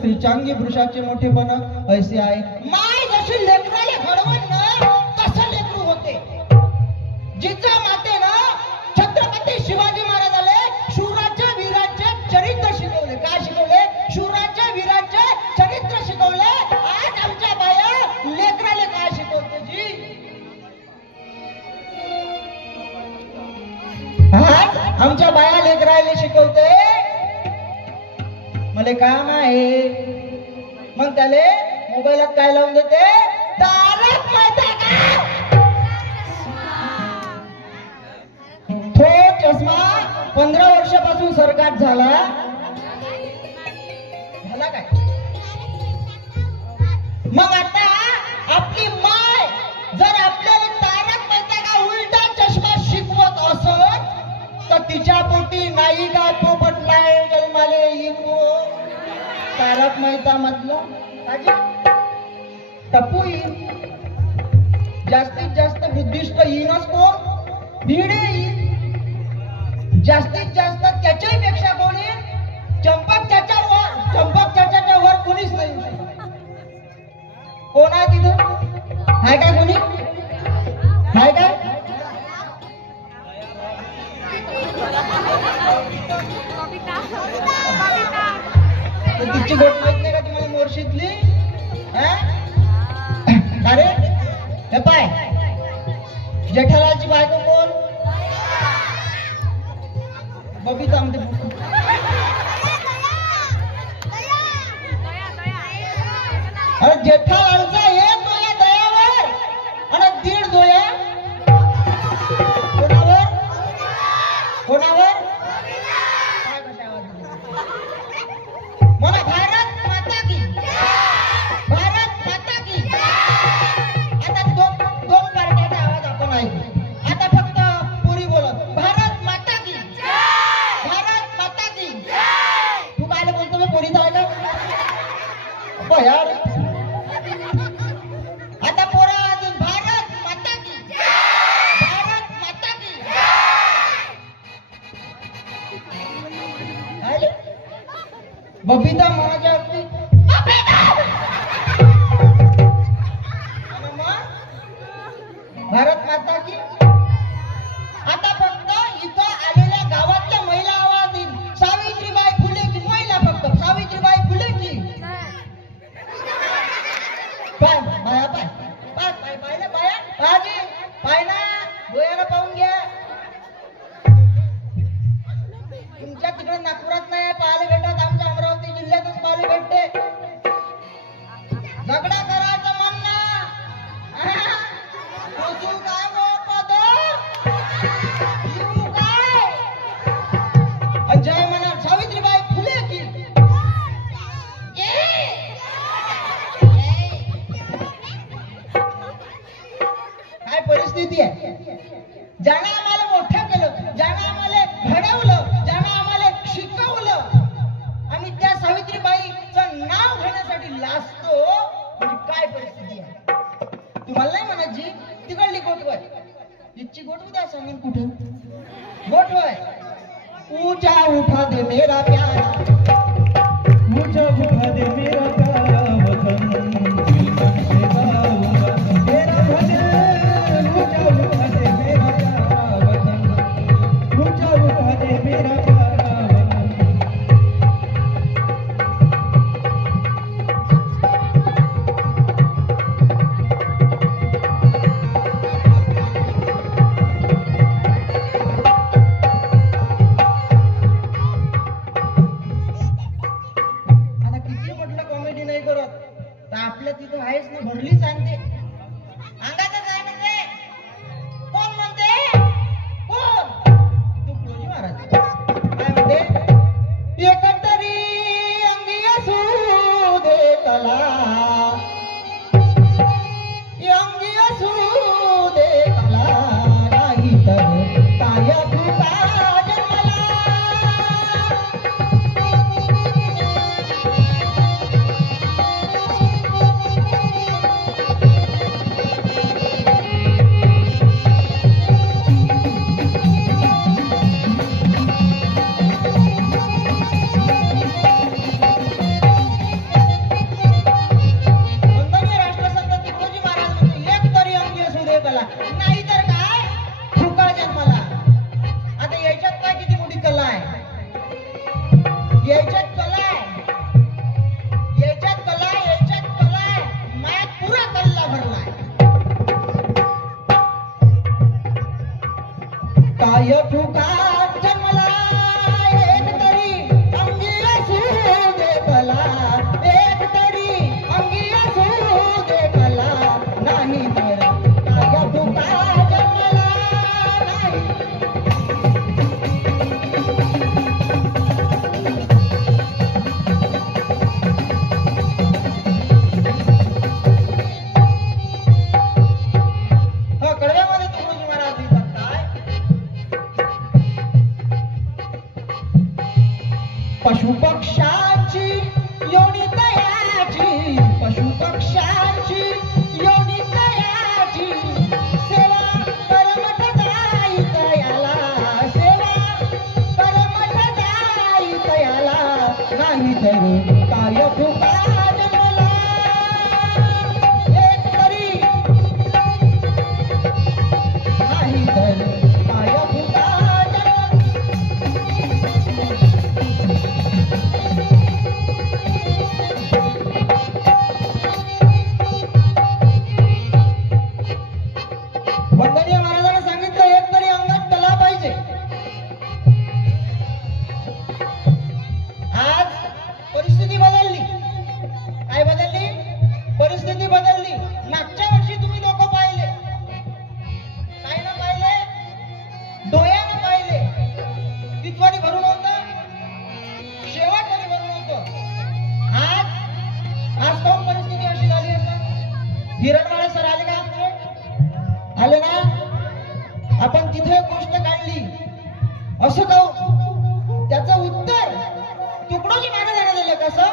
स्त्रीचांगी पुरुषाचे मोठेपण ऐसे आहे. माय जशी लेकराले घडवण ना तसं लेकरू होते. जिचा मातेनं छत्रपती शिवाजी महाराजाले शूराचे वीराचे चरित्र शिकवले. काय शिकवले? शूराचे वीराचे चरित्र शिकवले. आज आमच्या बाया लेकराले काय शिकवते जी? आज आमच्या बाया लेकराले शिकवते मला काम आहे. मग त्याले मोबाईलात काय लावून देते? तारक मेहता का तो चष्मा 15 वर्षापासून सरकार झाला काय? मग आता आपली माय जर आपल्याला तारक मेहता का उलटा चष्मा शिकवत असत तर तिच्या पोटी नाही का पोपट नाही जन्माले येतो. तारक मेहता मधला टप्पू येईल. जास्तीत जास्त बुद्धिस्ट येईनच कोण? भिडे येईल. जास्तीत जास्त त्याच्याही पेक्षा कोण येईल? चंपक चाच्याच्या वर कोणीच नाही. कोण आहे तिथं? हाय काय कोणी? हाय काय? तिची गोष्ट माहित नाही का तुम्हाला मोर्शीतली? अरे हे पाय जेठालालची बायको कोण? बबिता म्हणते. अरे जेठालालचा एक डोळा दयावर आणि 1.5 डोळा कोणावर? कोणावर? मला भारत माता की, भारत माता की. आता दोन पार्ट्याचा आवाज आपण ऐकू. आता फक्त पुरी बोलत भारत माता की, भारत माता की. तू काय बोलतो मी पुरीचा आहे का यार? आता पोरा अजून भारत माता की, भारत माता की. बबिता माझ्या असते भारत माता की. आता फक्त इथं आलेल्या गावातल्या महिला आवाज देईल. सावित्रीबाई फुलेची महिला, फक्त सावित्रीबाई फुलेची. पाय बाया पाय पाय पाय पाहिलं बाया बाजी पाय ना डोळ्याला पाहून घ्या. तुमच्या तिकडे नागपुरात नाही पाहायला भेटत, आमच्या अमरावती जिल्ह्यातच पाहायला भेटते. झगडा करायचं मन ना काय पद काय जय म्हणा सावित्रीबाई फुले की. काय परिस्थिती आहे? ज्यानं आम्हाला मोठं केलं, ज्यानं आम्हाला घडवलं, ज्यानं आम्हाला शिकवलं, आम्ही त्या सावित्रीबाईचं नाव घेण्यासाठी लाजतो. म्हणजे काय परिस्थिती आहे? तुम्हाला नाही म्हणायची तिकडली गोठवय, हिची गोठवी द्या सांगेन कुठं गोठवय. ऊंचा उठा दे मेरा प्यारा, ऊंचा उठा दे मेरा प्यारा वतन, दिल से गाऊंगा तेरा भजन. ऊंचा उठा दे मेरा प्यारा वतन, ऊंचा उठा दे मेरा प्यारा वतन. आपल्या तिथं आहेच ना, भरली सांगते अंगाचं काय म्हणते? कोण म्हणते? कोण? तुकडोजी महाराज काय म्हणते? एकतरी अंगी असू दे कला, अंगी असू दे कला, नाही तर काय तुका जन्मला. फुका जन्मला एक तरी अंगी असू दे कला, एक तरी अंगी असू दे कला, नाही तर काय फुका जन्मला नाही. हो, कडव्यामध्ये तुकडोजी महाराज लिहितात काय? पशुपक्षाची योनी तयाची, पशुपक्षाची योनी तयाची, सेवा परमठ जाई तयाला, सेवा परमठ जाई तयाला, नाही तर काय फुका जन्मला एक तरी, नाही तर काय फुका जन्मला. वंदनीय महाराजांना सांगितलं एक तरी अंगात कला पाहिजे. आज परिस्थिती बदलली. काय बदलली? परिस्थिती बदलली. मागच्या वर्षी तुम्ही लोक पाहिले, काय ना पाहिले, डोळ्यानं पाहिले, कितवारी भरून होतं, शेवटवारी भरून होतं. आज काहून परिस्थिती अशी झाली असं? हिरणवाडे सर आले का आमचे? आले ना? आपण तिथे एक गोष्ट काढली असं कहू, त्याचं उत्तर तुकडोजी महाराजांना दिलं कसं?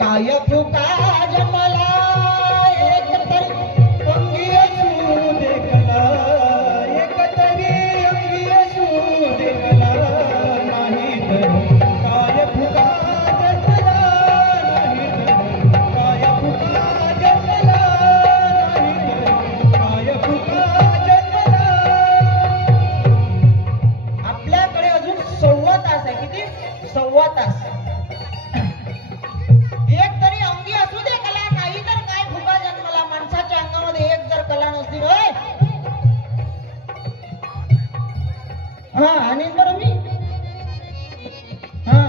काय फुका जन्मला एक तरी अंगी असू दे कला, एक तरी अंगी असू दे कला, नाही तर काय फुका जन्मला, नाही तर काय फुका जन्मला, नाही तर काय फुका जन्मला. आपल्याकडे अजून 1.25 तास आहे. किती? 1.25 तास. एक तरी अंगी असू दे कला, नाही तर काय फुका जन्मला. माणसाच्या अंगामध्ये एक जर कला नसली होय, हा आणि बरं मी हा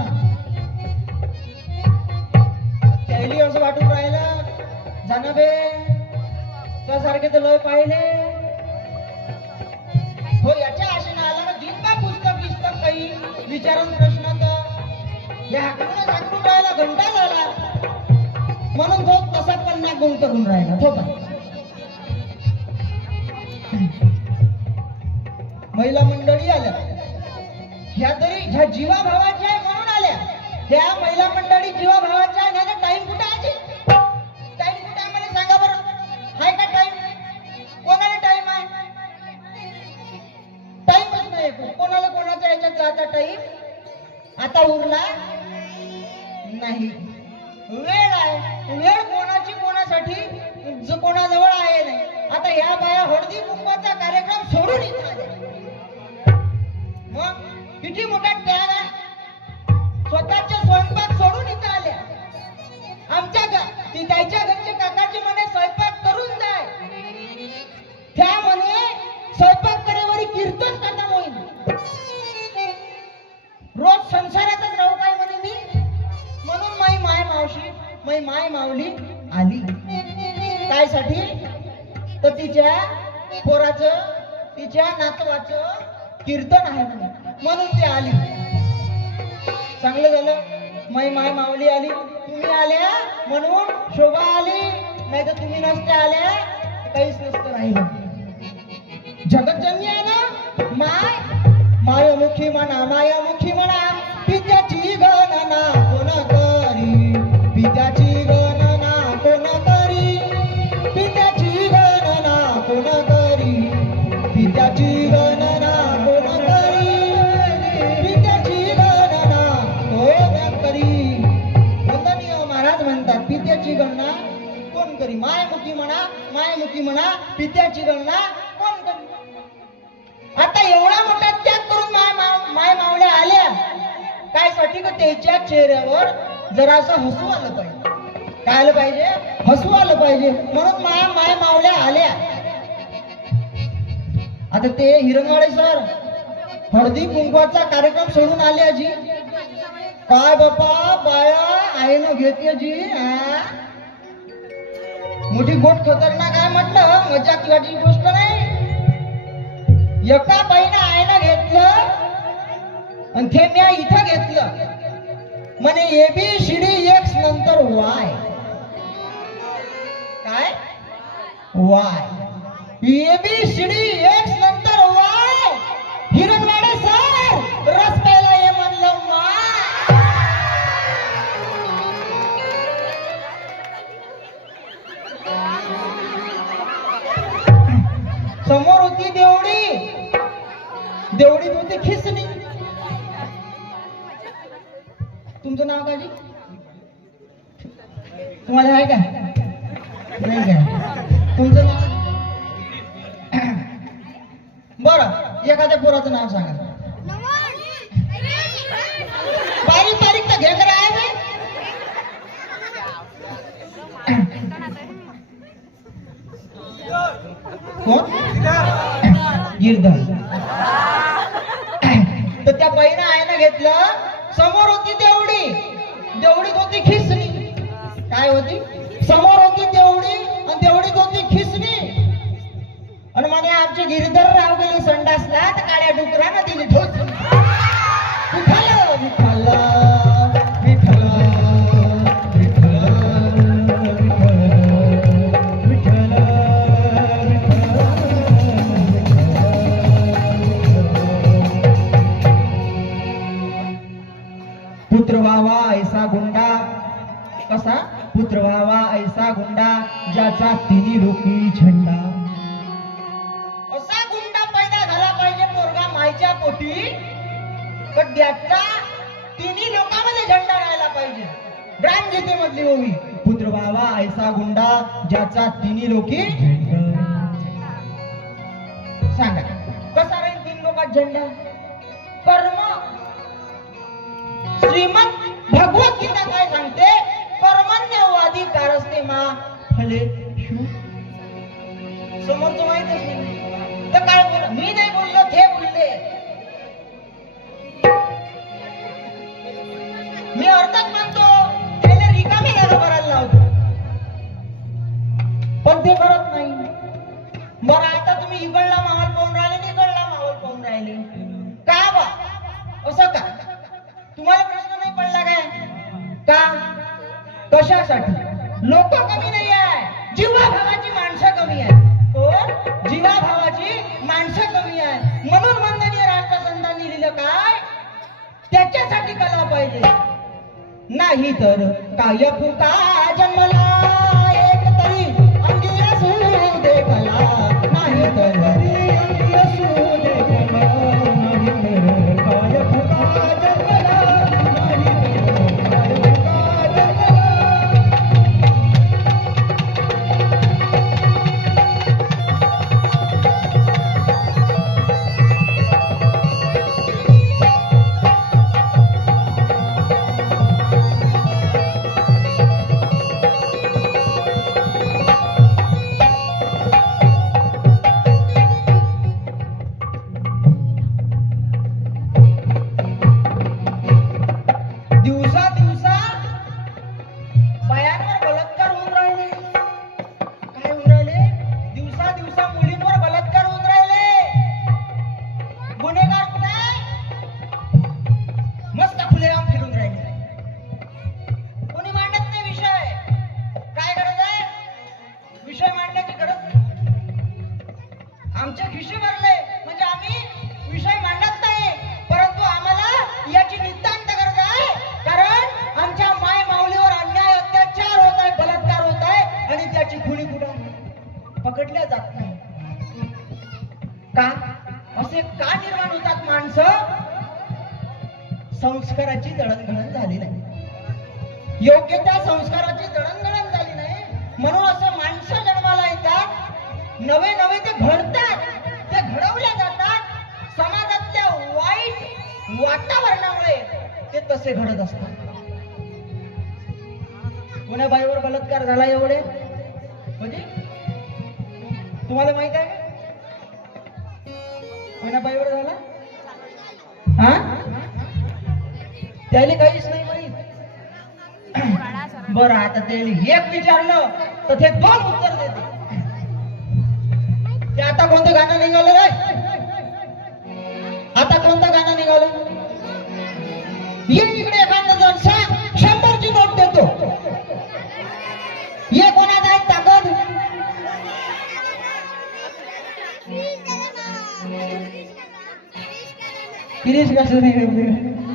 त्याली असं वाटून राहिलं जाणं बे त्यासारखे तर लय पाहिले हो. याच्या आशेनं आला ना दिन का पुस्तक काही विचारून प्रश्न तर या हाकडून हाकडून राहिला, घंटा झाला म्हणून तो तसा कन्या गुण करून राहिला तो का. महिला मंडळी आल्या, ह्या तरी ह्या जीवाभावाच्या आहे म्हणून आल्या. त्या महिला मंडळी जीवाभावाच्या आहे, ह्याचा टाइम कुठे आहे? टाइम कुठे आहे मला सांगा बरं. आहे का टाइम? कोणाला टाइम आहे? टाइमच नाही. कोणाला कोणाच्या याच्यात जायचा टाइम आता उरला नाही. वेळ आहे, वेळ कोणाची कोणासाठी जो कोणाजवळ आहे नाही. आता ह्या बाया हळदी कुंकवाचा कार्यक्रम सोडून इथं मग किती मोठा त्याग आहे. स्वतःचे स्वयंपाक सोडून इथं आल्या. आमच्या ती त्याच्या घरचे काकाची म्हणे स्वयंपाक करून जाय, त्या म्हणे स्वयंपाक करेवरी कीर्तन खतम होईल. रोज संसारातच राहू काय म्हणे मी, म्हणून माई माय मावशी माई माय माऊली आली. काय साठी? तर तिच्या पोराचं तिच्या नातवाचं कीर्तन आहे म्हणून ती आली. चांगलं झालं माई माय माऊली आली. तुम्ही आल्या म्हणून शोभा आली, नाही तर तुम्ही नसते आल्या काहीच नसतं राहिलं. जगतजननी आहे ना माय, मायामुखी म्हणा मायामुखी म्हणा, पित्याची गणना कोण करी, पित्याची गणना कोण करी, पित्याची गणना कोण करी, पित्याची गणना कोण करी, पित्याची गणना कोण करी. वंदनीय महाराज म्हणतात पित्याची गणना कोण करी. मायमुखी म्हणा पित्याची गणना कोण करी. आता एवढा मोठा त्याग करून माय मावल्या आल्या काय साठी? का त्याच्या चेहऱ्यावर जरासं हसू आलं पाहिजे. काय आलं पाहिजे? हसू आलं पाहिजे. म्हणून माय मावल्या आल्या. आता ते हिरणवाडे सर हळदी कुंकवाचा कार्यक्रम सोडून आले आजी. काय बापा बाया आईनं घेते जी आ? मोठी गोट खतरनाक आहे म्हटलं, मजाक वाटली गोष्ट नाही. एका बाईनं आईनं घेतलं आणि ते म्या इथं घेतलं. म्हणे ABCD X नंतर Y. काय वाय? ABCD X नंतर वाय. हिरणवाडे सर रस प्यायला ये म्हणलं माय. समोर होती देवडी, देवडीत होती खिसणी. तुमचं नाव काय जी? तुम्हाला आहे का? नाही काय? तुमचं नाव? बरं, एखाद्या पोराचं नाव सांगा. बारीक बारीक तर घेकर आहे मी. कोण? गिरधर. तर त्या बाईनं आईनं घेतलं. समोर होती देवडी, देवडीत होती खिसणी. काय होती? समोर होती देवडी आणि देवडीत होती खिसणी. आणि म्हणे आमचे गिरधर राव गेले संडासला तर काळ्या डुकरानं दिली ठोच. विठ्ठल विठ्ठल विठ्ठल विठ्ठल विठ्ठल पुत्र व्हावा ऐसा गुंडा. कसा? पुत्र व्हावा ऐसा गुंडा ज्याचा तिन्ही लोकी झेंडा. असा गुंडा पैदा झाला पाहिजे पोरगा मायच्या पोटी, पण त्याचा तिन्ही लोकांमध्ये झेंडा राहायला पाहिजे. ग्रामगीते मधली ओवी. पुत्र व्हावा ऐसा गुंडा ज्याचा तिन्ही लोकी झेंडा. सांगा कसा राहील तीन लोकात झेंडा? कर्म. श्रीमद भगवत गीता काय सांगते? कर्मण्यवादी कारस्ते मा फलेषु. समोरचं माहितच नाही तर काय बोल. मी नाही बोललो, ते बोलले. मी अर्थात म्हणतो त्याला रिकामी गाणं करायला लावतो, पण ते करत नाही. बरं आता तुम्ही इकडला माहोल पाहून राहिले आणि इकडला माहोल पाहून राहिले. का बा असं का? तुम्हाला प्रश्न नाही पडला काय? का? कशासाठी? लोक कमी नाही आहे, जीवाभावाची माणसं कमी आहे. कोण? जीवाभावाची माणसं कमी आहे. म्हणून वंदनीय राष्ट्रसंतांनी लिहिलं काय? त्याच्यासाठी कला पाहिजे, नाही तर काय फुका जन्मला एक तरी अंगी असू दे कला. नाही तर अंगी असू दे कला. नाही तर काय फुका जन्मला. नाही तर काय फुका जन्मला. आमचे खिशे भरले म्हणजे आम्ही विषय मांडत नाही, परंतु आम्हाला याची नितांत गरज आहे. कारण आमच्या माय माऊलीवर अन्याय अत्याचार होत आहे, बलात्कार होत आहे आणि त्याची खुणी कुठं पकडल्या जात नाही. का असे का निर्माण होतात माणसं? संस्काराची जडणघडण झाली नाही, योग्य त्या संस्काराची जडणघडण झाली नाही. म्हणून असं माणसं जन्माला येतात, नवे नवे ते घडतात, ते घडवल्या जातात. समाजातल्या वाईट वातावरणामुळे ते तसे घडत असतात. कोण्या बाईवर बलात्कार झाला एवढे म्हणजे तुम्हाला माहित आहे का? कोणा बाईवर झाला हा त्याला काहीच नाही माहित बरं आता त्याला एक विचारलं तर ते दोन उत्तर देते ते आता कोणतं गाणं निघालं रे आता कोणतं गाणं निघालं ये इकडे एखादा जण सांग 100ची नोट देतो ये कोणाचा आहे ताकद गिरीश कसं नाही